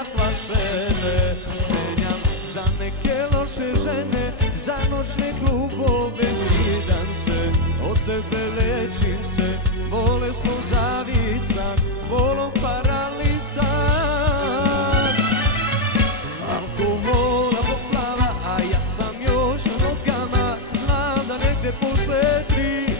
zaplašene. Menjam za neke loše žene, za noćne klubove zidam se. Od tebe lečim se, bolesno zavisan, volom paralisan. Alkohola poplava, a ja sam još na nogama. Znam da negde posle 3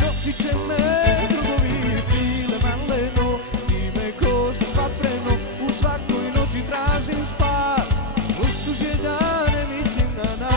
nosit će me drugovi pile maleno. Ti me košaš vapreno, u svakoj noći tražim spas. Luksuz je da ne mislim na nas.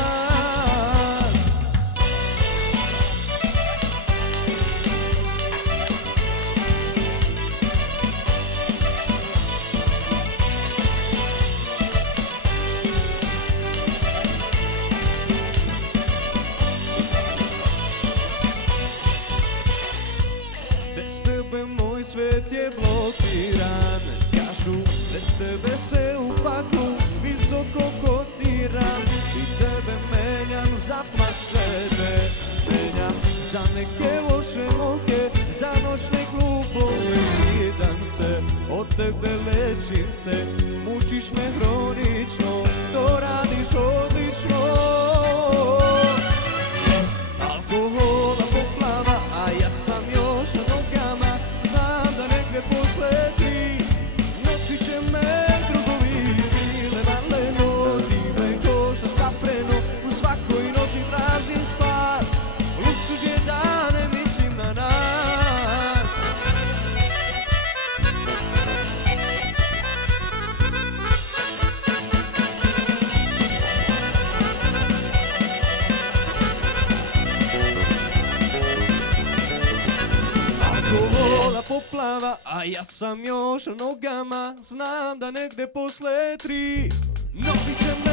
Bez tebe moj svet je blokiran. Kažu, bez tebe se u paklu visoko kotiram. I tebe menjam za placebe, menjam za neke loše momke, za noćne klubove zidam se. Od tebe lečim se, mučiš me hronično, to radiš odlično. Alkohola poplava, a ja sam još na nogama. Znam da negde posle 3 nosit će me drugovi pile maleno. Ti me košaš vapreno, u svakoj noći tražim spas. Luksuz je da ne mislim na nas. Alkohola poplava, a ja sam još na nogama. Znam da negde posle 3 nosit će me